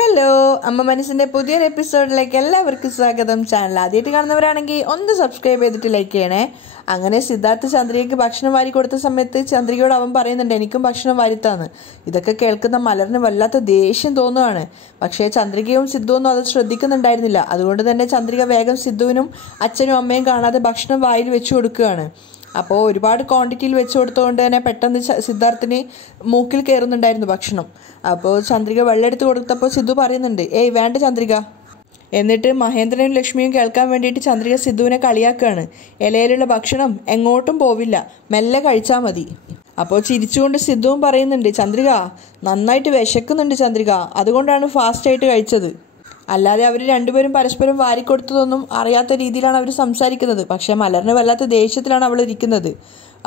Hello, അമ്മ മനസ്സിൻ്റെ പുതിയൊരു എപ്പിസോഡിലേക്ക് എല്ലാവർക്കും സ്വാഗതം. ചാനൽ ആദ്യമായിട്ട് കാണുന്നവരാണെങ്കിൽ ഒന്ന് സബ്സ്ക്രൈബ് ചെയ്തിട്ട് ലൈക്ക് ചെയ്യണേ. അങ്ങനെ സിദ്ധാർത്ഥ് ചന്ദ്രികയ്ക്ക് ഭക്ഷണം വാരി കൊടുത്ത സമയത്ത് ചന്ദ്രികയോട് അവൻ പറയുന്നുണ്ട്, എനിക്കും ഭക്ഷണം വാരിത്താന്ന്. ഇതൊക്കെ കേൾക്കുന്ന മലറിന് വല്ലാത്ത ദേഷ്യം തോന്നുവാണ്. പക്ഷേ ചന്ദ്രികയും സിദ്ധുവൊന്നും അത് ശ്രദ്ധിക്കുന്നുണ്ടായിരുന്നില്ല. അതുകൊണ്ട് തന്നെ ചന്ദ്രിക വേഗം സിദ്ധുവിനും അച്ഛനും അമ്മയും കാണാതെ ഭക്ഷണം വായിൽ വെച്ചു കൊടുക്കുകയാണ്. അപ്പോൾ ഒരുപാട് ക്വാണ്ടിറ്റിയിൽ വെച്ച് കൊടുത്തുകൊണ്ട് തന്നെ പെട്ടെന്ന് സിദ്ധാർത്ഥിന് മൂക്കിൽ കയറുന്നുണ്ടായിരുന്നു ഭക്ഷണം. അപ്പോൾ ചന്ദ്രിക വെള്ളമെടുത്ത് കൊടുത്തപ്പോൾ സിദ്ധു പറയുന്നുണ്ട്, ഏയ് വേണ്ട ചന്ദ്രിക. എന്നിട്ട് മഹേന്ദ്രനും ലക്ഷ്മിയും കേൾക്കാൻ വേണ്ടിയിട്ട് ചന്ദ്രിക സിദ്ധുവിനെ കളിയാക്കുകയാണ്. ഇലയിലുള്ള ഭക്ഷണം എങ്ങോട്ടും പോവില്ല, മെല്ലെ കഴിച്ചാൽ മതി. അപ്പോൾ ചിരിച്ചുകൊണ്ട് സിദ്ധുവും പറയുന്നുണ്ട്, ചന്ദ്രിക നന്നായിട്ട് വിശക്കുന്നുണ്ട് ചന്ദ്രിക, അതുകൊണ്ടാണ് ഫാസ്റ്റായിട്ട് കഴിച്ചത്. അല്ലാതെ അവർ രണ്ടുപേരും പരസ്പരം വാരിക്കൊടുത്തതൊന്നും അറിയാത്ത രീതിയിലാണ് അവർ സംസാരിക്കുന്നത്. പക്ഷേ മലറിന് വല്ലാത്ത ദേഷ്യത്തിലാണ് അവൾ ഇരിക്കുന്നത്.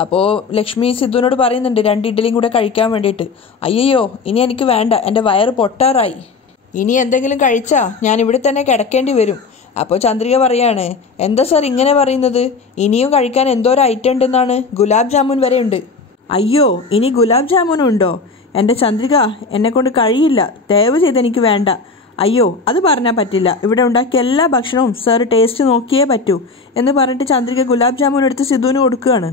അപ്പോൾ ലക്ഷ്മി സിദ്ധുവിനോട് പറയുന്നുണ്ട് 2 ഇഡ്ഡലിയും കൂടെ കഴിക്കാൻ വേണ്ടിയിട്ട്. അയ്യോ, ഇനി എനിക്ക് വേണ്ട, എൻ്റെ വയറ് പൊട്ടാറായി. ഇനി എന്തെങ്കിലും കഴിച്ചാൽ ഞാൻ ഇവിടെ തന്നെ കിടക്കേണ്ടി വരും. അപ്പോൾ ചന്ദ്രിക പറയാണ്, എന്താ സാർ ഇങ്ങനെ പറയുന്നത്? ഇനിയും കഴിക്കാൻ എന്തോരം ഐറ്റം ഉണ്ടെന്നാണ്, ഗുലാബ് ജാമുൻ വരെ ഉണ്ട്. അയ്യോ, ഇനി ഗുലാബ് ജാമുനും ഉണ്ടോ? എൻ്റെ ചന്ദ്രിക, എന്നെക്കൊണ്ട് കഴിയില്ല, ദയവ് ചെയ്ത് എനിക്ക് വേണ്ട. അയ്യോ, അത് പറഞ്ഞാൽ പറ്റില്ല, ഇവിടെ ഉണ്ടാക്കിയ എല്ലാ ഭക്ഷണവും സാർ ടേസ്റ്റ് നോക്കിയേ പറ്റൂ എന്ന് പറഞ്ഞിട്ട് ചന്ദ്രിക ഗുലാബ് ജാമുൻ എടുത്ത് സിദ്ധുവിന് കൊടുക്കുകയാണ്.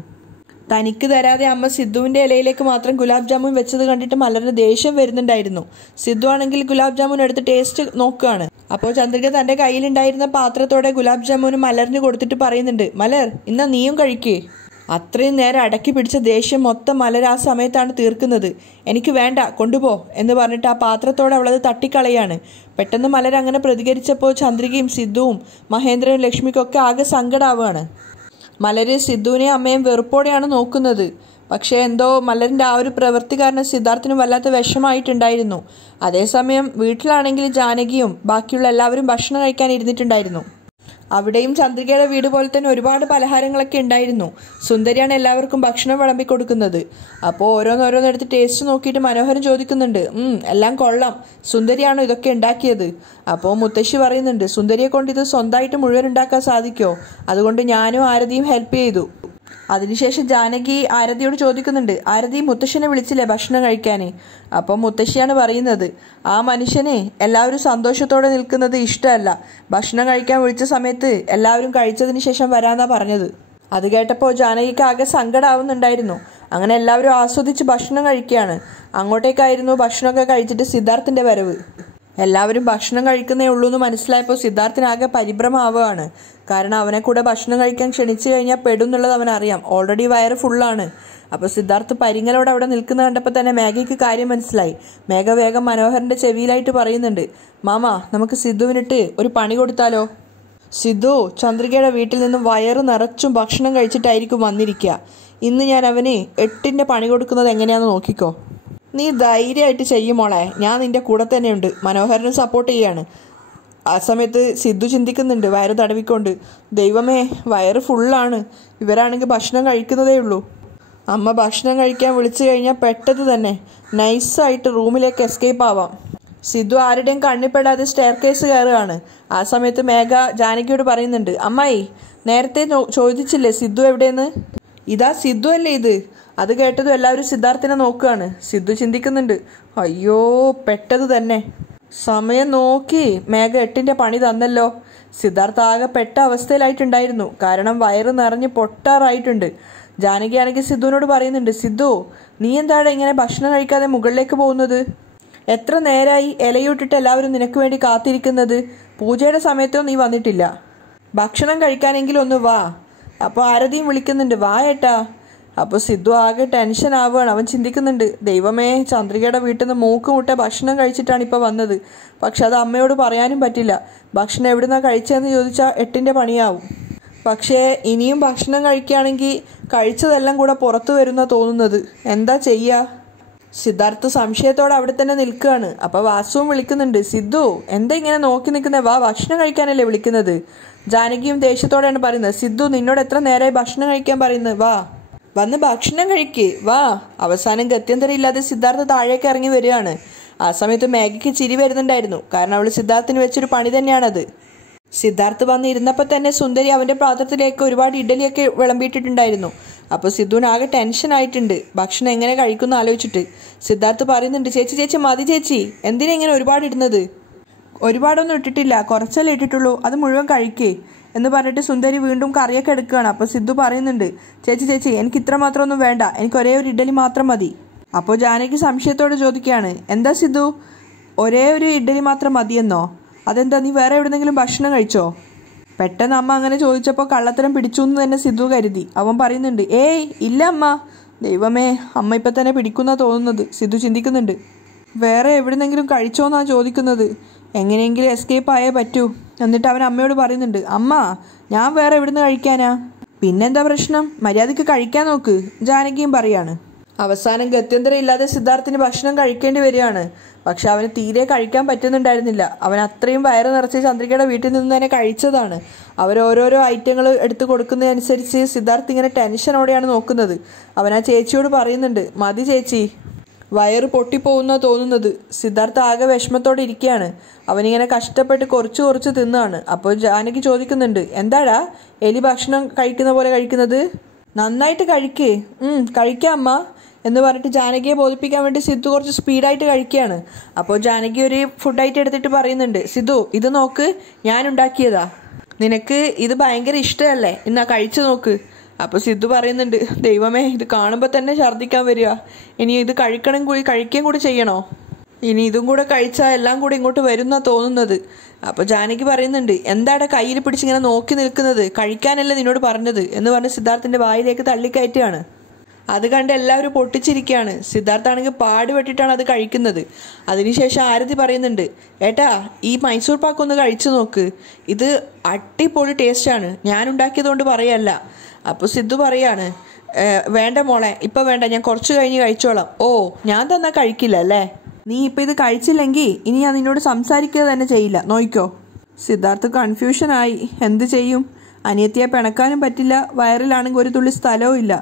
തനിക്ക് തരാതെ അമ്മ സിദ്ധുവിൻ്റെ ഇലയിലേക്ക് മാത്രം ഗുലാബ് ജാമുൻ വെച്ചത് കണ്ടിട്ട് മലറിന് ദേഷ്യം വരുന്നുണ്ടായിരുന്നു. സിദ്ധു ആണെങ്കിൽ ഗുലാബ് ജാമുൻ എടുത്ത് ടേസ്റ്റ് നോക്കുകയാണ്. അപ്പോൾ ചന്ദ്രിക തൻ്റെ കയ്യിലുണ്ടായിരുന്ന പാത്രത്തോടെ ഗുലാബ് ജാമുന് മലറിന് കൊടുത്തിട്ട് പറയുന്നുണ്ട്, മലർ ഇന്നാ നീയും കഴിക്കേ. അത്രയും നേരം അടക്കി പിടിച്ച ദേഷ്യം മൊത്തം മലർ ആ സമയത്താണ് തീർക്കുന്നത്. എനിക്ക് വേണ്ട, കൊണ്ടുപോ എന്ന് പറഞ്ഞിട്ട് ആ പാത്രത്തോടെ അവളത് തട്ടിക്കളയാണ്. പെട്ടെന്ന് മലർ അങ്ങനെ പ്രതികരിച്ചപ്പോൾ ചന്ദ്രികയും സിദ്ധുവും മഹേന്ദ്രനും ലക്ഷ്മിക്കൊക്കെ ആകെ സങ്കടാവുകയാണ്. മലര് സിദ്ധുവിനെ അമ്മയും വെറുപ്പോടെയാണ് നോക്കുന്നത്. പക്ഷേ എന്തോ മലറിൻ്റെ ആ ഒരു പ്രവൃത്തി കാരണം സിദ്ധാർത്ഥിന് വല്ലാത്ത വിഷമായിട്ടുണ്ടായിരുന്നു. അതേസമയം വീട്ടിലാണെങ്കിൽ ജാനകിയും ബാക്കിയുള്ള എല്ലാവരും ഭക്ഷണം കഴിക്കാൻ ഇരുന്നിട്ടുണ്ടായിരുന്നു. അവിടെയും ചന്ദ്രികയുടെ വീട് പോലെ തന്നെ ഒരുപാട് പലഹാരങ്ങളൊക്കെ ഉണ്ടായിരുന്നു. സുന്ദരിയാണ് എല്ലാവർക്കും ഭക്ഷണം വിളമ്പി കൊടുക്കുന്നത്. അപ്പോൾ ഓരോന്നോരോന്നെടുത്ത് ടേസ്റ്റ് നോക്കിയിട്ട് മനോഹരൻ ചോദിക്കുന്നുണ്ട്, എല്ലാം കൊള്ളാം, സുന്ദരിയാണോ ഇതൊക്കെ ഉണ്ടാക്കിയത്? അപ്പോൾ മുത്തശ്ശി പറയുന്നുണ്ട്, സുന്ദരിയെ കൊണ്ട് ഇത് സ്വന്തമായിട്ട് മുഴുവൻ ഉണ്ടാക്കാൻ സാധിക്കുമോ? അതുകൊണ്ട് ഞാനും ആരതിയും ഹെൽപ്പ് ചെയ്തു. അതിനുശേഷം ജാനകി ആരതിയോട് ചോദിക്കുന്നുണ്ട്, ആരതി മുത്തശ്ശനെ വിളിച്ചില്ലേ ഭക്ഷണം കഴിക്കാൻ? അപ്പോൾ മുത്തശ്ശിയാണ് പറയുന്നത്, ആ മനുഷ്യനെ എല്ലാവരും സന്തോഷത്തോടെ നിൽക്കുന്നത് ഇഷ്ടമല്ല. ഭക്ഷണം കഴിക്കാൻ വിളിച്ച സമയത്ത് എല്ലാവരും കഴിച്ചതിന് ശേഷം വരാമെന്നാണ് പറഞ്ഞത്. അത് കേട്ടപ്പോൾ ജാനകിക്ക് ആകെ സങ്കടമാവുന്നുണ്ടായിരുന്നു. അങ്ങനെ എല്ലാവരും ആസ്വദിച്ച് ഭക്ഷണം കഴിക്കുകയാണ്. അങ്ങോട്ടേക്കായിരുന്നു ഭക്ഷണമൊക്കെ കഴിച്ചിട്ട് സിദ്ധാർത്ഥിൻ്റെ വരവ്. എല്ലാവരും ഭക്ഷണം കഴിക്കുന്നേ ഉള്ളൂ എന്ന് മനസ്സിലായപ്പോൾ സിദ്ധാർത്ഥിനാകെ പരിഭ്രമാവുകയാണ്. കാരണം അവനെ കൂടെ ഭക്ഷണം കഴിക്കാൻ ക്ഷണിച്ചു കഴിഞ്ഞാൽ പെടും എന്നുള്ളത് അവനറിയാം. ഓൾറെഡി വയറ് ഫുള്ളാണ്. അപ്പോൾ സിദ്ധാർത്ഥ് പരിങ്ങലോടെ അവിടെ നിൽക്കുന്ന കണ്ടപ്പോൾ തന്നെ മേഘയ്ക്ക് കാര്യം മനസ്സിലായി. മേഘ വേഗം മനോഹരൻ്റെ ചെവിയിലായിട്ട് പറയുന്നുണ്ട്, മാമ നമുക്ക് സിദ്ധുവിനിട്ട് ഒരു പണി കൊടുത്താലോ? സിദ്ധു ചന്ദ്രികയുടെ വീട്ടിൽ നിന്നും വയറ് നിറച്ചും ഭക്ഷണം കഴിച്ചിട്ടായിരിക്കും വന്നിരിക്കുക. ഇന്ന് ഞാൻ അവന് 8ൻ്റെ പണി കൊടുക്കുന്നത് എങ്ങനെയാണെന്ന് നോക്കിക്കോ. നീ ധൈര്യമായിട്ട് ചെയ്യുമോളെ, ഞാൻ നിൻ്റെ കൂടെ തന്നെയുണ്ട്. മനോഹരനെ സപ്പോർട്ട് ചെയ്യാണ്. ആ സമയത്ത് സിദ്ധു ചിന്തിക്കുന്നുണ്ട് വയറ് തടവിക്കൊണ്ട്, ദൈവമേ വയറ് ഫുള്ളാണ്, ഇവരാണെങ്കിൽ ഭക്ഷണം കഴിക്കുന്നതേ ഉള്ളൂ. അമ്മ ഭക്ഷണം കഴിക്കാൻ വിളിച്ചു കഴിഞ്ഞാൽ പെട്ടത് തന്നെ നൈസായിട്ട് റൂമിലേക്ക് എസ്കേപ്പ് ആവാം. സിദ്ധു ആരുടെയും കണ്ണിപ്പെടാതെ സ്റ്റെയർ കേസ് കയറുകയാണ്. ആ സമയത്ത് മേഘ ജാനകിയോട് പറയുന്നുണ്ട്, അമ്മായി നേരത്തെ ചോദിച്ചില്ലേ സിദ്ധു എവിടെയെന്ന്? ഇതാ സിദ്ധു അല്ലേ ഇത്? അത് കേട്ടതും എല്ലാവരും സിദ്ധാർത്ഥിനെ നോക്കുകയാണ്. സിദ്ധു ചിന്തിക്കുന്നുണ്ട്, അയ്യോ പെട്ടത് തന്നെ. സമയം നോക്കി മേഘ 8ൻ്റെ പണി തന്നല്ലോ. സിദ്ധാർത്ഥ ആകെ പെട്ട അവസ്ഥയിലായിട്ടുണ്ടായിരുന്നു. കാരണം വയറ് നിറഞ്ഞ് പൊട്ടാറായിട്ടുണ്ട്. ജാനകിയാണെങ്കിൽ സിദ്ധുവിനോട് പറയുന്നുണ്ട്, സിദ്ധു നീ എന്താണ് ഇങ്ങനെ ഭക്ഷണം കഴിക്കാതെ മുകളിലേക്ക് പോകുന്നത്? എത്ര നേരമായി ഇലയിട്ടിട്ട് എല്ലാവരും നിനക്ക് വേണ്ടി കാത്തിരിക്കുന്നത്? പൂജയുടെ സമയത്തോ നീ വന്നിട്ടില്ല. ഭക്ഷണം കഴിക്കാനെങ്കിലും ഒന്ന് വാ. അപ്പോൾ ആരതിയും വിളിക്കുന്നുണ്ട്, വാ ഏട്ടാ. അപ്പോൾ സിദ്ധു ആകെ ടെൻഷൻ ആവുകയാണ്. അവൻ ചിന്തിക്കുന്നുണ്ട്, ദൈവമേ ചന്ദ്രികയുടെ വീട്ടിൽ നിന്ന് മൂക്ക് മുട്ട ഭക്ഷണം കഴിച്ചിട്ടാണ് ഇപ്പോൾ വന്നത്. പക്ഷെ അത് അമ്മയോട് പറയാനും പറ്റില്ല. ഭക്ഷണം എവിടുന്നാണ് കഴിച്ചതെന്ന് ചോദിച്ചാൽ 8ൻ്റെ പണിയാവും. പക്ഷേ ഇനിയും ഭക്ഷണം കഴിക്കുകയാണെങ്കിൽ കഴിച്ചതെല്ലാം കൂടെ പുറത്തു വരുന്ന തോന്നുന്നത്. എന്താ ചെയ്യുക? സിദ്ധാർത്ഥ് സംശയത്തോടെ അവിടെ തന്നെ നിൽക്കുകയാണ്. അപ്പോൾ വാസുവും വിളിക്കുന്നുണ്ട്, സിദ്ധു എന്താ ഇങ്ങനെ നോക്കി നിൽക്കുന്നത്? വാ, ഭക്ഷണം കഴിക്കാനല്ലേ വിളിക്കുന്നത്? ജാനകിയും ദേഷ്യത്തോടെയാണ് പറയുന്നത്, സിദ്ധു നിന്നോട് എത്ര നേരമായി ഭക്ഷണം കഴിക്കാൻ പറയുന്നത്? വാ, വന്ന് ഭക്ഷണം കഴിക്കേ, വാ. അവസാനം ഗത്യന്തരമില്ലാതെ സിദ്ധാർത്ഥ താഴേക്ക് ഇറങ്ങി വരികയാണ്. ആ സമയത്ത് മേഘയ്ക്ക് ചിരി വരുന്നുണ്ടായിരുന്നു. കാരണം അവൾ സിദ്ധാർത്ഥിന് വെച്ചൊരു പണി തന്നെയാണത്. സിദ്ധാർത്ഥ് വന്ന് ഇരുന്നപ്പോൾ തന്നെ സുന്ദരി അവൻ്റെ പാത്രത്തിലേക്ക് ഒരുപാട് ഇഡ്ഡലിയൊക്കെ വിളമ്പിയിട്ടിട്ടുണ്ടായിരുന്നു. അപ്പോൾ സിദ്ധുവിന് ആകെ ടെൻഷനായിട്ടുണ്ട് ഭക്ഷണം എങ്ങനെ കഴിക്കുമെന്ന് ആലോചിച്ചിട്ട്. സിദ്ധാർത്ഥ് പറയുന്നുണ്ട്, ചേച്ചി മതി ചേച്ചി, എന്തിനാ ഇങ്ങനെ ഒരുപാട് ഇടുന്നത്? ഒരുപാടൊന്നും ഇട്ടിട്ടില്ല, കുറച്ചല്ലേ ഇട്ടിട്ടുള്ളൂ, അത് മുഴുവൻ കഴിക്കേ എന്ന് പറഞ്ഞിട്ട് സുന്ദരി വീണ്ടും കറിയൊക്കെ എടുക്കുകയാണ്. അപ്പോൾ സിദ്ധു പറയുന്നുണ്ട്, ചേച്ചി എനിക്ക് ഇത്ര മാത്രമൊന്നും വേണ്ട, എനിക്ക് ഒരേ ഒരു ഇഡ്ഡലി മാത്രം മതി. അപ്പോൾ ജാനകി സംശയത്തോടെ ചോദിക്കുകയാണ്, എന്താ സിദ്ധു, ഒരേ ഒരു ഇഡ്ഡലി മാത്രം മതിയെന്നോ? അതെന്താ, നീ വേറെ എവിടെന്നെങ്കിലും ഭക്ഷണം കഴിച്ചോ? പെട്ടെന്ന് അമ്മ അങ്ങനെ ചോദിച്ചപ്പോൾ കള്ളത്തരം പിടിച്ചു എന്ന് തന്നെ സിദ്ധു കരുതി. അവൻ പറയുന്നുണ്ട്, ഏയ് ഇല്ല അമ്മ. ദൈവമേ, അമ്മ ഇപ്പം തന്നെ പിടിക്കുന്ന തോന്നുന്നത്. സിദ്ധു ചിന്തിക്കുന്നുണ്ട്, വേറെ എവിടെന്നെങ്കിലും കഴിച്ചോന്നാണ് ചോദിക്കുന്നത്. എങ്ങനെയെങ്കിലും എസ്കേപ്പ് ആയേ പറ്റൂ. എന്നിട്ട് അവൻ അമ്മയോട് പറയുന്നുണ്ട്, അമ്മ ഞാൻ വേറെ എവിടുന്ന് കഴിക്കാനാ? പിന്നെന്താ പ്രശ്നം, മര്യാദയ്ക്ക് കഴിക്കാൻ നോക്ക്, ജാനകിയും പറയാണ്. അവസാനം ഗത്യന്തരം ഇല്ലാതെ സിദ്ധാർത്ഥിന് ഭക്ഷണം കഴിക്കേണ്ടി വരികയാണ്. പക്ഷെ അവന് തീരെ കഴിക്കാൻ പറ്റുന്നുണ്ടായിരുന്നില്ല. അവൻ അത്രയും വയറ് നിറച്ച് ചന്ദ്രികയുടെ വീട്ടിൽ നിന്ന് തന്നെ കഴിച്ചതാണ്. അവരോരോരോ ഐറ്റങ്ങൾ എടുത്ത് കൊടുക്കുന്നതനുസരിച്ച് സിദ്ധാർത്ഥ് ഇങ്ങനെ ടെൻഷനോടെയാണ് നോക്കുന്നത്. അവൻ ആ ചേച്ചിയോട് പറയുന്നുണ്ട്, മതി ചേച്ചി, വയറ് പൊട്ടിപ്പോകുന്ന തോന്നുന്നത്. സിദ്ധാർത്ഥ് ആകെ വിഷമത്തോടെ ഇരിക്കുകയാണ്. അവനിങ്ങനെ കഷ്ടപ്പെട്ട് കുറച്ച് തിന്നാണ്. അപ്പോൾ ജാനകി ചോദിക്കുന്നുണ്ട്, എന്താടാ എലി ഭക്ഷണം കഴിക്കുന്ന പോലെ കഴിക്കുന്നത്? നന്നായിട്ട് കഴിക്കേ. കഴിക്കാം അമ്മ എന്ന് പറഞ്ഞിട്ട് ജാനകിയെ ബോധിപ്പിക്കാൻ വേണ്ടി സിദ്ധു കുറച്ച് സ്പീഡായിട്ട് കഴിക്കുകയാണ്. അപ്പോൾ ജാനകി ഒരു ഫുഡായിട്ട് എടുത്തിട്ട് പറയുന്നുണ്ട്, സിദ്ധു ഇത് നോക്ക്, ഞാൻ ഉണ്ടാക്കിയതാ, നിനക്ക് ഇത് ഭയങ്കര ഇഷ്ടമല്ലേ, എന്നാ കഴിച്ചു നോക്ക്. അപ്പോൾ സിദ്ധു പറയുന്നുണ്ട്, ദൈവമേ ഇത് കാണുമ്പോൾ തന്നെ ഛർദ്ദിക്കാൻ വരിക, ഇനി ഇത് കഴിക്കുകയും കൂടി ചെയ്യണോ? ഇനി ഇതും കൂടെ കഴിച്ചാൽ എല്ലാം കൂടി ഇങ്ങോട്ട് വരുന്നാ തോന്നുന്നത്. അപ്പോൾ ജാനകി പറയുന്നുണ്ട്, എന്താടാ കയ്യിൽ പിടിച്ചിങ്ങനെ നോക്കി നിൽക്കുന്നത്, കഴിക്കാനല്ലേ നിന്നോട് പറഞ്ഞത് എന്ന് പറഞ്ഞ് സിദ്ധാർത്ഥിൻ്റെ വായിലേക്ക് തള്ളിക്കയറ്റുകയാണ്. അത് കണ്ട് എല്ലാവരും പൊട്ടിച്ചിരിക്കുകയാണ്. സിദ്ധാർത്ഥാണെങ്കിൽ പാടുപെട്ടിട്ടാണ് അത് കഴിക്കുന്നത്. അതിനുശേഷം ആരതി പറയുന്നുണ്ട്, ഏട്ടാ ഈ മൈസൂർ പാക്ക് ഒന്ന് കഴിച്ചു നോക്ക്, ഇത് അടിപൊളി ടേസ്റ്റാണ്, ഞാൻ ഉണ്ടാക്കിയതുകൊണ്ട് പറയല്ല. അപ്പോൾ സിദ്ധു പറയാണ്, വേണ്ട മോളെ, ഇപ്പം വേണ്ട, ഞാൻ കുറച്ച് കഴിഞ്ഞ് കഴിച്ചോളാം. ഓ ഞാൻ തന്നാൽ കഴിക്കില്ല അല്ലേ? നീ ഇപ്പം ഇത് കഴിച്ചില്ലെങ്കിൽ ഇനി ഞാൻ നിന്നോട് സംസാരിക്കുക തന്നെ ചെയ്യില്ല, നോയിക്കോ. സിദ്ധാർത്ഥ് കൺഫ്യൂഷനായി, എന്ത് ചെയ്യും? അനിയത്തിയെ പിണക്കാനും പറ്റില്ല, വയറിലാണെങ്കിൽ ഒരു തുള്ളി സ്ഥലവും ഇല്ല.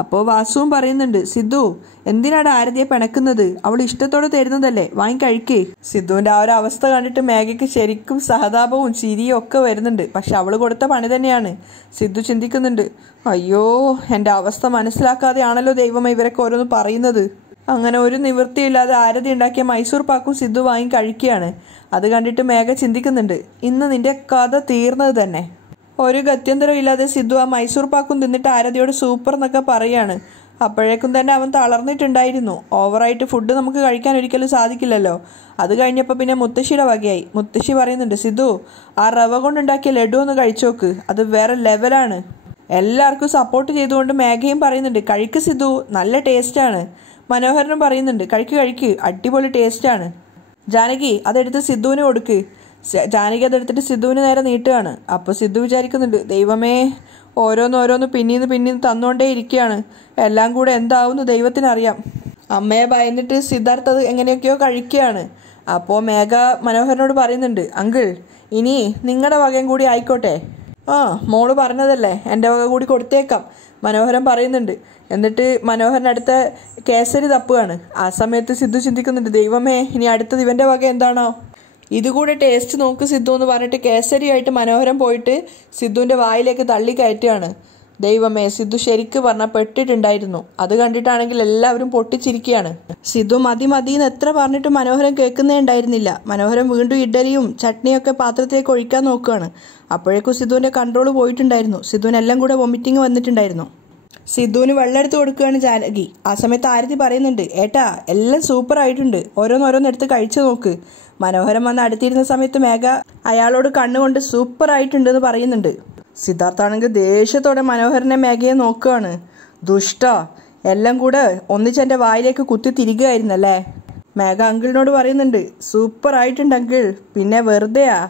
അപ്പോൾ വാസുവും പറയുന്നുണ്ട്, സിദ്ധു എന്തിനാണ് ആരതിയെ പിണക്കുന്നത്, അവൾ ഇഷ്ടത്തോടെ തരുന്നതല്ലേ, വാങ്ങി കഴിക്കേ. സിദ്ധുവിൻ്റെ ആ ഒരു അവസ്ഥ കണ്ടിട്ട് മേഘയ്ക്ക് ശരിക്കും സഹതാപവും ചിരിയും ഒക്കെ വരുന്നുണ്ട്. പക്ഷെ അവൾ കൊടുത്ത പണി തന്നെയാണ്. സിദ്ധു ചിന്തിക്കുന്നുണ്ട്, അയ്യോ എൻ്റെ അവസ്ഥ മനസ്സിലാക്കാതെയാണല്ലോ ദൈവമേ ഇവരൊക്കെ ഓരോന്ന് പറയുന്നത്. അങ്ങനെ ഒരു നിവൃത്തിയില്ലാതെ ആരതി ഉണ്ടാക്കിയ മൈസൂർ പാക്കും സിദ്ധു വാങ്ങി കഴിക്കുകയാണ്. അത് കണ്ടിട്ട് മേഘ ചിന്തിക്കുന്നുണ്ട്, ഇന്ന് നിന്റെ കഥ തീർന്നത് തന്നെ. ഒരു ഗത്യന്തരം ഇല്ലാതെ സിദ്ധു ആ മൈസൂർ പാക്കും തിന്നിട്ട് ആരതിയോട് സൂപ്പർ എന്നൊക്കെ പറയാണ്. അപ്പോഴേക്കും തന്നെ അവൻ തളർന്നിട്ടുണ്ടായിരുന്നു. ഓവറായിട്ട് ഫുഡ് നമുക്ക് കഴിക്കാൻ ഒരിക്കലും സാധിക്കില്ലല്ലോ. അത് കഴിഞ്ഞപ്പോൾ പിന്നെ മുത്തശ്ശിയുടെ വകയായി. മുത്തശ്ശി പറയുന്നുണ്ട്, സിദ്ധു ആ റവ കൊണ്ടുണ്ടാക്കിയ ലഡു ഒന്ന് കഴിച്ചോക്ക്, അത് വേറെ ലെവലാണ്. എല്ലാവർക്കും സപ്പോർട്ട് ചെയ്തുകൊണ്ട് മേഘയും പറയുന്നുണ്ട്, കഴിക്ക് സിദ്ധു, നല്ല ടേസ്റ്റാണ്. മനോഹരനും പറയുന്നുണ്ട്, കഴിക്ക്, അടിപൊളി ടേസ്റ്റാണ്. ജാനകി അതെടുത്ത് സിദ്ധുവിന് കൊടുക്ക്. ജാനകി അതെടുത്തിട്ട് സിദ്ധുവിന് നേരെ നീട്ടുകയാണ്. അപ്പോൾ സിദ്ധു വിചാരിക്കുന്നുണ്ട്, ദൈവമേ ഓരോന്ന് പിന്നീന്ന് തന്നുകൊണ്ടേ ഇരിക്കുകയാണ്, എല്ലാം കൂടെ എന്താവുമെന്ന് ദൈവത്തിനറിയാം. അമ്മയെ ഭയന്നിട്ട് സിദ്ധാർത്ഥ് അത് എങ്ങനെയൊക്കെയോ കഴിക്കുകയാണ്. അപ്പോൾ മേഘ മനോഹരനോട് പറയുന്നുണ്ട്, അങ്കിൾ ഇനി നിങ്ങളുടെ വകയും കൂടി ആയിക്കോട്ടെ. മോള് പറഞ്ഞതല്ലേ, എൻ്റെ വക കൂടി കൊടുത്തേക്കാം, മനോഹരൻ പറയുന്നുണ്ട്. എന്നിട്ട് മനോഹരൻ അടുത്ത കേസരി തപ്പുകയാണ്. ആ സമയത്ത് സിദ്ധു ചിന്തിക്കുന്നുണ്ട്, ദൈവമേ ഇനി അടുത്തത് ഇവൻ്റെ വക എന്താണോ, ഇതുകൂടെ ടേസ്റ്റ് നോക്ക് സിദ്ധു എന്ന് പറഞ്ഞിട്ട് കേസരിയായിട്ട് മനോഹരൻ പോയിട്ട് സിദ്ധുവിൻ്റെ വായിലേക്ക് തള്ളി കയറ്റുകയാണ്. ദൈവമേ, സിദ്ധു ശരിക്ക് പറഞ്ഞാൽ പെട്ടിട്ടുണ്ടായിരുന്നു. അത് കണ്ടിട്ടാണെങ്കിൽ എല്ലാവരും പൊട്ടിച്ചിരിക്കുകയാണ്. സിദ്ധു മതി എന്ന് എത്ര പറഞ്ഞിട്ട് മനോഹരൻ കേൾക്കുന്നേ ഉണ്ടായിരുന്നില്ല. മനോഹരൻ വീണ്ടും ഇഡ്ഡലിയും ചട്നിയൊക്കെ പാത്രത്തിലേക്ക് ഒഴിക്കാൻ നോക്കുകയാണ്. അപ്പോഴേക്കും സിദ്ധുവിൻ്റെ കൺട്രോൾ പോയിട്ടുണ്ടായിരുന്നു. സിദ്ധുവിനെല്ലാം കൂടെ വൊമിറ്റിങ് വന്നിട്ടുണ്ടായിരുന്നു. സിദ്ധുവിന് വെള്ളം എടുത്ത് കൊടുക്കുകയാണ് ജാനകി. ആ സമയത്ത് ആരതി പറയുന്നുണ്ട്, ഏട്ടാ എല്ലാം സൂപ്പർ ആയിട്ടുണ്ട്, ഓരോന്നെടുത്ത് കഴിച്ചു നോക്ക്. മനോഹരൻ വന്ന് അടുത്തിരുന്ന സമയത്ത് മേഘ അയാളോട് കണ്ണുകൊണ്ട് സൂപ്പർ ആയിട്ടുണ്ടെന്ന് പറയുന്നുണ്ട്. സിദ്ധാർത്ഥാണെങ്കിൽ ദേഷ്യത്തോടെ മനോഹരനെ മേഘയെ നോക്കുകയാണ്. ദുഷ്ട, എല്ലാം കൂടെ ഒന്നിച്ചെൻ്റെ വായിലേക്ക് കുത്തി തിരികുകയായിരുന്നല്ലേ. മേഘ അങ്കിളിനോട് പറയുന്നുണ്ട്, സൂപ്പർ ആയിട്ടുണ്ട് അങ്കിൾ, പിന്നെ വെറുതെയാ.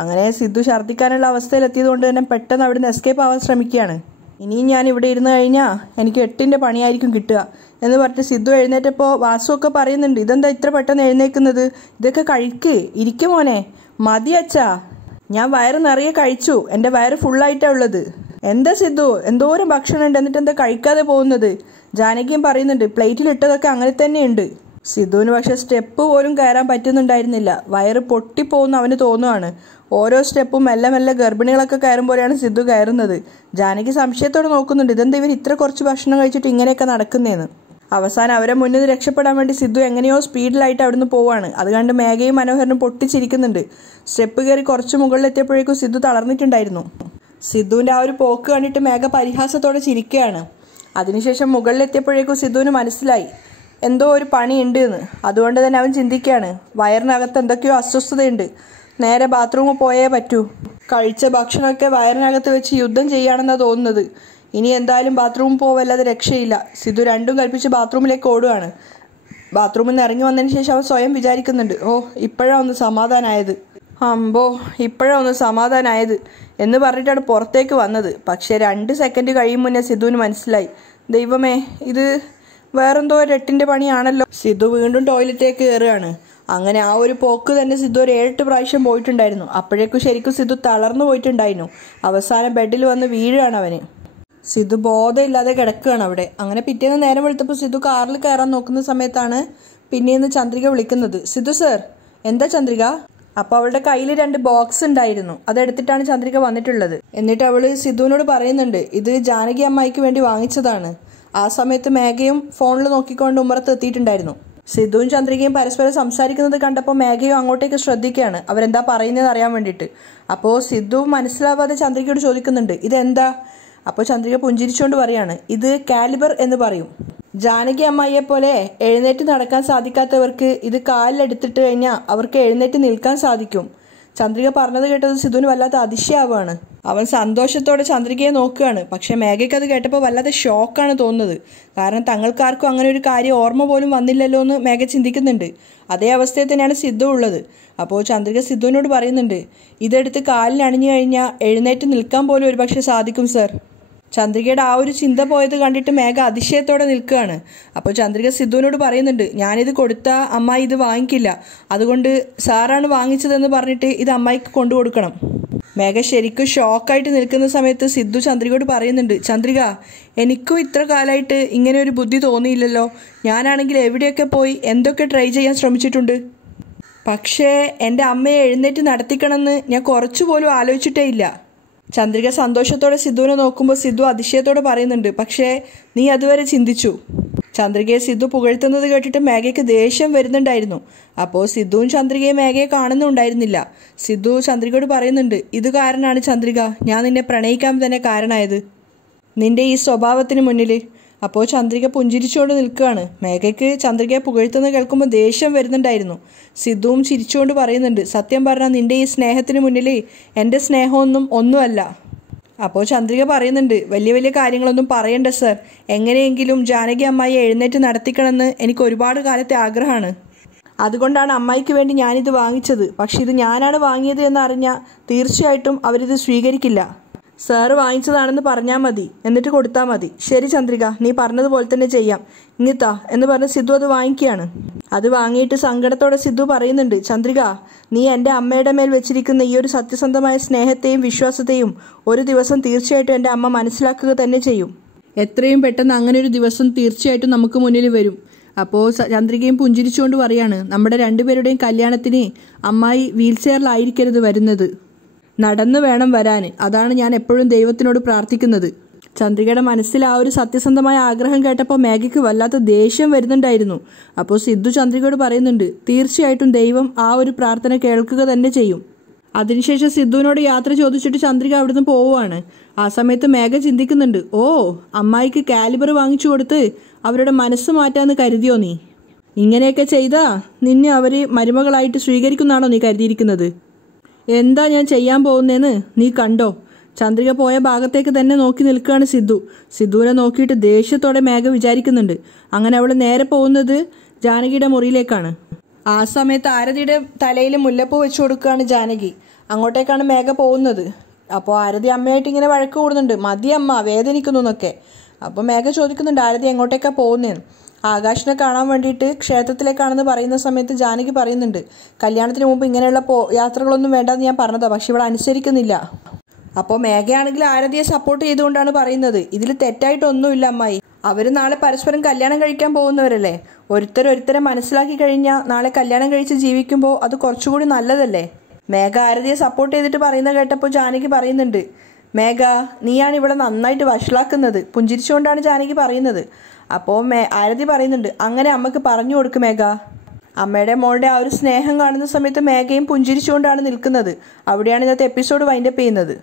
അങ്ങനെ സിദ്ധു ഛർദ്ദിക്കാനുള്ള അവസ്ഥയിലെത്തിയത് കൊണ്ട് തന്നെ പെട്ടെന്ന് അവിടുന്ന് എസ്കേപ്പ് ആവാൻ ശ്രമിക്കുകയാണ്. ഇനിയും ഞാൻ ഇവിടെ ഇരുന്ന് കഴിഞ്ഞാൽ എനിക്ക് 8ന്റെ പണിയായിരിക്കും കിട്ടുക എന്ന് പറഞ്ഞിട്ട് സിദ്ധു എഴുന്നേറ്റപ്പോൾ വാസുവൊക്കെ പറയുന്നുണ്ട്, ഇതെന്താ ഇത്ര പെട്ടെന്ന് എഴുന്നേക്കുന്നത്, ഇതൊക്കെ കഴിക്ക്, ഇരിക്കും മോനെ, മതി അച്ഛാ, ഞാൻ വയറ് നിറയെ കഴിച്ചു, എൻ്റെ വയറ് ഫുള്ളായിട്ടാണ് ഉള്ളത്. എന്താ സിദ്ധു എന്തോരം ഭക്ഷണം ഉണ്ട്, എന്നിട്ട് എന്താ കഴിക്കാതെ പോകുന്നത്? ജാനകിയും പറയുന്നുണ്ട്, പ്ലേറ്റിലിട്ടതൊക്കെ അങ്ങനെ തന്നെയുണ്ട്. സിദ്ധുവിന് പക്ഷെ സ്റ്റെപ്പ് പോലും കയറാൻ പറ്റുന്നുണ്ടായിരുന്നില്ല. വയറ് പൊട്ടിപ്പോകുന്ന അവന് തോന്നുവാണ്. ഓരോ സ്റ്റെപ്പും മെല്ലെ ഗർഭിണികളൊക്കെ കയറുമ്പോഴാണ് സിദ്ധു കയറുന്നത്. ജാനകി സംശയത്തോടെ നോക്കുന്നുണ്ട്, ഇതെന്താ ഇവർ ഇത്ര കുറച്ച് ഭക്ഷണം കഴിച്ചിട്ട് ഇങ്ങനെയൊക്കെ നടക്കുന്നതെന്ന്. അവസാനം അവരെ മുന്നിൽ നിന്ന് രക്ഷപ്പെടാൻ വേണ്ടി സിദ്ധു എങ്ങനെയോ സ്പീഡിലായിട്ട് അവിടുന്ന് പോവാണ്. അത് കണ്ട് മേഘയും മനോഹരനും പൊട്ടിച്ചിരിക്കുന്നുണ്ട്. സ്റ്റെപ്പ് കയറി കുറച്ച് മുകളിലെത്തിയപ്പോഴേക്കും സിദ്ധു തളർന്നിട്ടുണ്ടായിരുന്നു. സിദ്ധുവിൻ്റെ ആ ഒരു പോക്ക് കണ്ടിട്ട് മേഘ പരിഹാസത്തോടെ ചിരിക്കുകയാണ്. അതിനുശേഷം മുകളിലെത്തിയപ്പോഴേക്കും സിദ്ധുവിന് മനസ്സിലായി എന്തോ ഒരു പണിയുണ്ട് എന്ന്. അതുകൊണ്ട് തന്നെ അവൻ ചിന്തിക്കുകയാണ്, വയറിനകത്ത് എന്തൊക്കെയോ അസ്വസ്ഥതയുണ്ട്, നേരെ ബാത്റൂമിൽ പോയേ പറ്റൂ. കഴിച്ച ഭക്ഷണമൊക്കെ വയറിനകത്ത് വെച്ച് യുദ്ധം ചെയ്യുകയാണെന്നാണ് തോന്നുന്നത്. ഇനി എന്തായാലും ബാത്റൂമിൽ പോവല്ലാതെ രക്ഷയില്ല. സിദ്ധു രണ്ടും കൽപ്പിച്ച് ബാത്റൂമിലേക്ക് ഓടുകയാണ്. ബാത്റൂമിൽ നിന്ന് ഇറങ്ങി വന്നതിന് ശേഷം അവൻ സ്വയം വിചാരിക്കുന്നുണ്ട്, ഓ ഇപ്പോഴാണ് ഒന്ന് സമാധാനമായത്, ഇപ്പോഴാണ് ഒന്ന് സമാധാനമായത് എന്ന് പറഞ്ഞിട്ടാണ് പുറത്തേക്ക് വന്നത്. പക്ഷേ 2 സെക്കൻഡ് കഴിയും മുന്നേ സിദ്ധുവിന് മനസ്സിലായി, ദൈവമേ ഇത് വേറെന്തോ ഒരു എട്ടിൻ്റെ പണിയാണല്ലോ. സിദ്ധു വീണ്ടും ടോയ്ലറ്റിലേക്ക് കയറുകയാണ്. അങ്ങനെ ആ ഒരു പോക്ക് തന്നെ സിദ്ധു ഒരു 7-8 പ്രാവശ്യം പോയിട്ടുണ്ടായിരുന്നു. അപ്പോഴേക്കും ശരിക്കും സിദ്ധു തളർന്നു പോയിട്ടുണ്ടായിരുന്നു. അവസാനം ബെഡിൽ വന്ന് വീഴുകയാണ് അവന്. സിദ്ധു ബോധമില്ലാതെ കിടക്കുകയാണ് അവിടെ. അങ്ങനെ പിറ്റേന്ന് നേരം വെളുത്തപ്പോൾ സിദ്ധു കാറിൽ കയറാൻ നോക്കുന്ന സമയത്താണ് പിന്നീന്ന് ചന്ദ്രിക വിളിക്കുന്നത്. സിദ്ധു സർ, എന്താ ചന്ദ്രിക? അപ്പോൾ അവളുടെ കയ്യിൽ 2 ബോക്സ് ഉണ്ടായിരുന്നു. അതെടുത്തിട്ടാണ് ചന്ദ്രിക വന്നിട്ടുള്ളത്. എന്നിട്ട് അവള് സിദ്ധുവിനോട് പറയുന്നുണ്ട്, ഇത് ജാനകി അമ്മായിക്ക് വേണ്ടി വാങ്ങിച്ചതാണ്. ആ സമയത്ത് മേഘയും ഫോണിൽ നോക്കിക്കൊണ്ട് ഉമ്മറത്ത് എത്തിയിട്ടുണ്ടായിരുന്നു. സിദ്ധുവും ചന്ദ്രികയും പരസ്പരം സംസാരിക്കുന്നത് കണ്ടപ്പോൾ മേഘയും അങ്ങോട്ടേക്ക് ശ്രദ്ധിക്കുകയാണ്, അവരെന്താ പറയുന്നതെന്ന് അറിയാൻ വേണ്ടിയിട്ട്. അപ്പോൾ സിദ്ധു മനസ്സിലാവാതെ ചന്ദ്രികയോട് ചോദിക്കുന്നുണ്ട്, ഇതെന്താ? അപ്പോൾ ചന്ദ്രിക പുഞ്ചിരിച്ചുകൊണ്ട് പറയാണ്, ഇത് കാലിബർ എന്ന് പറയും. ജാനകി അമ്മായിയെ പോലെ എഴുന്നേറ്റ് നടക്കാൻ സാധിക്കാത്തവർക്ക് ഇത് കാലിലെടുത്തിട്ട് കഴിഞ്ഞാൽ അവർക്ക് എഴുന്നേറ്റ് നിൽക്കാൻ സാധിക്കും. ചന്ദ്രിക പറഞ്ഞത് കേട്ടത് സിദ്ധുവിന് വല്ലാത്ത അതിശയാവുകയാണ്. അവൻ സന്തോഷത്തോടെ ചന്ദ്രികയെ നോക്കുകയാണ്. പക്ഷെ മേഘയ്ക്ക് അത് കേട്ടപ്പോൾ വല്ലാതെ ഷോക്കാണ് തോന്നുന്നത്. കാരണം തങ്ങൾക്കാർക്കും അങ്ങനെ ഒരു കാര്യം ഓർമ്മ പോലും വന്നില്ലല്ലോ എന്ന് മേഘ ചിന്തിക്കുന്നുണ്ട്. അതേ അവസ്ഥയിൽ തന്നെയാണ് സിദ്ധു ഉള്ളത്. അപ്പോൾ ചന്ദ്രിക സിദ്ധുവിനോട് പറയുന്നുണ്ട്, ഇതെടുത്ത് കാലിൽ അണിഞ്ഞു കഴിഞ്ഞാൽ എഴുന്നേറ്റ് നിൽക്കാൻ പോലും ഒരുപക്ഷെ സാധിക്കും സർ. ചന്ദ്രികയുടെ ആ ഒരു ചിന്ത പോയത് കണ്ടിട്ട് മേഘ അതിശയത്തോടെ നിൽക്കുകയാണ്. അപ്പോൾ ചന്ദ്രിക സിദ്ധുവിനോട് പറയുന്നുണ്ട്, ഞാനിത് കൊടുത്താൽ അമ്മായി ഇത് വാങ്ങിക്കില്ല, അതുകൊണ്ട് സാറാണ് വാങ്ങിച്ചതെന്ന് പറഞ്ഞിട്ട് ഇത് അമ്മായിക്ക് കൊണ്ടുകൊടുക്കണം. മേഘ ശരിക്കും ഷോക്കായിട്ട് നിൽക്കുന്ന സമയത്ത് സിദ്ധു ചന്ദ്രികയോട് പറയുന്നുണ്ട്, ചന്ദ്രിക, എനിക്കും ഇത്ര കാലമായിട്ട് ഇങ്ങനെ ഒരു ബുദ്ധി തോന്നിയില്ലല്ലോ. ഞാനാണെങ്കിൽ എവിടെയൊക്കെ പോയി എന്തൊക്കെ ട്രൈ ചെയ്യാൻ ശ്രമിച്ചിട്ടുണ്ട്. പക്ഷേ എൻ്റെ അമ്മയെ എഴുന്നേറ്റ് നടത്തിക്കണമെന്ന് ഞാൻ കുറച്ചുപോലും ആലോചിച്ചിട്ടേ ഇല്ല. ചന്ദ്രിക സന്തോഷത്തോടെ സിദ്ധുവിനെ നോക്കുമ്പോൾ സിദ്ധു അതിശയത്തോടെ പറയുന്നുണ്ട്, പക്ഷേ നീ അതുവരെ ചിന്തിച്ചു. ചന്ദ്രികയെ സിദ്ധു പുകഴ്ത്തുന്നത് കേട്ടിട്ട് മേഘയ്ക്ക് ദേഷ്യം വരുന്നുണ്ടായിരുന്നു. അപ്പോൾ സിദ്ധുവും ചന്ദ്രികയും മേഘയെ കാണുന്നുണ്ടായിരുന്നില്ല. സിദ്ധു ചന്ദ്രികയോട് പറയുന്നുണ്ട്, ഇത് കാരണമാണ് ചന്ദ്രിക ഞാൻ നിന്നെ പ്രണയിക്കാൻ തന്നെ കാരണമായത്, നിന്റെ ഈ സ്വഭാവത്തിന് മുന്നിൽ. അപ്പോൾ ചന്ദ്രിക പുഞ്ചിരിച്ചുകൊണ്ട് നിൽക്കുകയാണ്. മേഘയ്ക്ക് ചന്ദ്രികയെ പുകഴ്ത്തുന്നത് കേൾക്കുമ്പോൾ ദേഷ്യം വരുന്നുണ്ടായിരുന്നു. സിദ്ധുവും ചിരിച്ചുകൊണ്ട് പറയുന്നുണ്ട്, സത്യം പറഞ്ഞാൽ നിന്റെ ഈ സ്നേഹത്തിന് മുന്നിൽ എൻ്റെ ഒന്നുമല്ല. അപ്പോൾ ചന്ദ്രിക പറയുന്നുണ്ട്, വലിയ വലിയ കാര്യങ്ങളൊന്നും പറയണ്ട സർ, എങ്ങനെയെങ്കിലും ജാനകി അമ്മായിയെ എഴുന്നേറ്റ് നടത്തിക്കണമെന്ന് എനിക്ക് ഒരുപാട് കാലത്തെ ആഗ്രഹമാണ്. അതുകൊണ്ടാണ് അമ്മായിക്ക് വേണ്ടി ഞാനിത് വാങ്ങിച്ചത്. പക്ഷെ ഇത് ഞാനാണ് വാങ്ങിയത് എന്നറിഞ്ഞാൽ തീർച്ചയായിട്ടും അവരിത് സ്വീകരിക്കില്ല. സാറ് വാങ്ങിച്ചതാണെന്ന് പറഞ്ഞാൽ മതി, എന്നിട്ട് കൊടുത്താൽ മതി. ശരി ചന്ദ്രിക, നീ പറഞ്ഞതുപോലെ തന്നെ ചെയ്യാം, ഇങ്ങിത്താ എന്ന് പറഞ്ഞ് സിദ്ധു അത് വാങ്ങിക്കുകയാണ്. അത് വാങ്ങിയിട്ട് സങ്കടത്തോടെ സിദ്ധു പറയുന്നുണ്ട്, ചന്ദ്രിക, നീ എൻ്റെ അമ്മയുടെ മേൽ വെച്ചിരിക്കുന്ന ഈ ഒരു സത്യസന്ധമായ സ്നേഹത്തെയും വിശ്വാസത്തെയും ഒരു ദിവസം തീർച്ചയായിട്ടും എൻ്റെ അമ്മ മനസ്സിലാക്കുക തന്നെ ചെയ്യും. എത്രയും പെട്ടെന്ന് അങ്ങനെ ഒരു ദിവസം തീർച്ചയായിട്ടും നമുക്ക് മുന്നിൽ വരും. അപ്പോൾ ചന്ദ്രികയും പുഞ്ചിരിച്ചുകൊണ്ട് പറയാണ്, നമ്മുടെ 2 പേരുടെയും കല്യാണത്തിന് അമ്മായി വീൽ ചെയറിലായിരിക്കരുത് വരുന്നത്, നടന്നു വേണം വരാൻ. അതാണ് ഞാൻ എപ്പോഴും ദൈവത്തിനോട് പ്രാർത്ഥിക്കുന്നത്. ചന്ദ്രികയുടെ മനസ്സിൽ ആ ഒരു സത്യസന്ധമായ ആഗ്രഹം കേട്ടപ്പോൾ മേഘയ്ക്ക് വല്ലാത്ത ദേഷ്യം വരുന്നുണ്ടായിരുന്നു. അപ്പോൾ സിദ്ധു ചന്ദ്രികയോട് പറയുന്നുണ്ട്, തീർച്ചയായിട്ടും ദൈവം ആ ഒരു പ്രാർത്ഥന കേൾക്കുക തന്നെ ചെയ്യും. അതിനുശേഷം സിദ്ധുവിനോട് യാത്ര ചോദിച്ചിട്ട് ചന്ദ്രിക അവിടുന്ന് പോവുകയാണ്. ആ സമയത്ത് മേഘ ചിന്തിക്കുന്നുണ്ട്, ഓ അമ്മായിക്ക് കാലിബർ വാങ്ങിച്ചു കൊടുത്ത് അവരുടെ മനസ്സ് മാറ്റാന്ന് കരുതിയോ നീ? ഇങ്ങനെയൊക്കെ ചെയ്താ നിന്നെ അവർ മരുമകളായിട്ട് സ്വീകരിക്കുന്നാണോ നീ കരുതിയിരിക്കുന്നത്? എന്താ ഞാൻ ചെയ്യാൻ പോകുന്നതെന്ന് നീ കണ്ടോ? ചന്ദ്രിക പോയ ഭാഗത്തേക്ക് തന്നെ നോക്കി നിൽക്കുകയാണ് സിദ്ധു. സിദ്ധുവിനെ നോക്കിയിട്ട് ദേഷ്യത്തോടെ മേഘ വിചാരിക്കുന്നുണ്ട്. അങ്ങനെ അവൾ നേരെ പോകുന്നത് ജാനകിയുടെ മുറിയിലേക്കാണ്. ആ സമയത്ത് ആരതിയുടെ തലയിൽ മുല്ലപ്പൂ വെച്ച് കൊടുക്കുകയാണ് ജാനകി. അങ്ങോട്ടേക്കാണ് മേഘ പോകുന്നത്. അപ്പോൾ ആരതി അമ്മയായിട്ട് ഇങ്ങനെ വഴക്ക് കൂടുന്നുണ്ട്, മതി അമ്മ, വേദനിക്കുന്നു എന്നൊക്കെ. അപ്പോൾ മേഘ ചോദിക്കുന്നുണ്ട്, ആരതി എങ്ങോട്ടേക്കാണ് പോകുന്നതെന്ന്. ആകാശിനെ കാണാൻ വേണ്ടിയിട്ട് ക്ഷേത്രത്തിലേക്കാണെന്ന് പറയുന്ന സമയത്ത് ജാനകി പറയുന്നുണ്ട്, കല്യാണത്തിന് മുമ്പ് ഇങ്ങനെയുള്ള യാത്രകളൊന്നും വേണ്ടെന്ന് ഞാൻ പറഞ്ഞതാണ്, പക്ഷെ ഇവിടെ അനുസരിക്കുന്നില്ല. അപ്പോൾ മേഘയാണെങ്കിൽ ആരതിയെ സപ്പോർട്ട് ചെയ്തുകൊണ്ടാണ് പറയുന്നത്, ഇതിൽ തെറ്റായിട്ടൊന്നുമില്ല അമ്മായി, അവർ നാളെ പരസ്പരം കല്യാണം കഴിക്കാൻ പോകുന്നവരല്ലേ, ഒരുത്തരെ മനസ്സിലാക്കി കഴിഞ്ഞാൽ നാളെ കല്യാണം കഴിച്ച് ജീവിക്കുമ്പോൾ അത് കുറച്ചുകൂടി നല്ലതല്ലേ. മേഘ ആരതിയെ സപ്പോർട്ട് ചെയ്തിട്ട് പറയുന്നത് കേട്ടപ്പോൾ ജാനകി പറയുന്നുണ്ട്, മേഘ നീയാണ് ഇവിടെ നന്നായിട്ട് വഷളാക്കുന്നത്. പുഞ്ചിരിച്ചുകൊണ്ടാണ് ജാനകി പറയുന്നത്. അപ്പോൾ ആരതി പറയുന്നുണ്ട്, അങ്ങനെ അമ്മക്ക് പറഞ്ഞു കൊടുക്കും മേഘ. അമ്മയുടെ മോളുടെ ആ ഒരു സ്നേഹം കാണുന്ന സമയത്ത് മേഘയും പുഞ്ചിരിച്ചുകൊണ്ടാണ് നിൽക്കുന്നത്. അവിടെയാണ് ഇന്നത്തെ എപ്പിസോഡ് വൈൻഡപ്പ് ചെയ്യുന്നത്.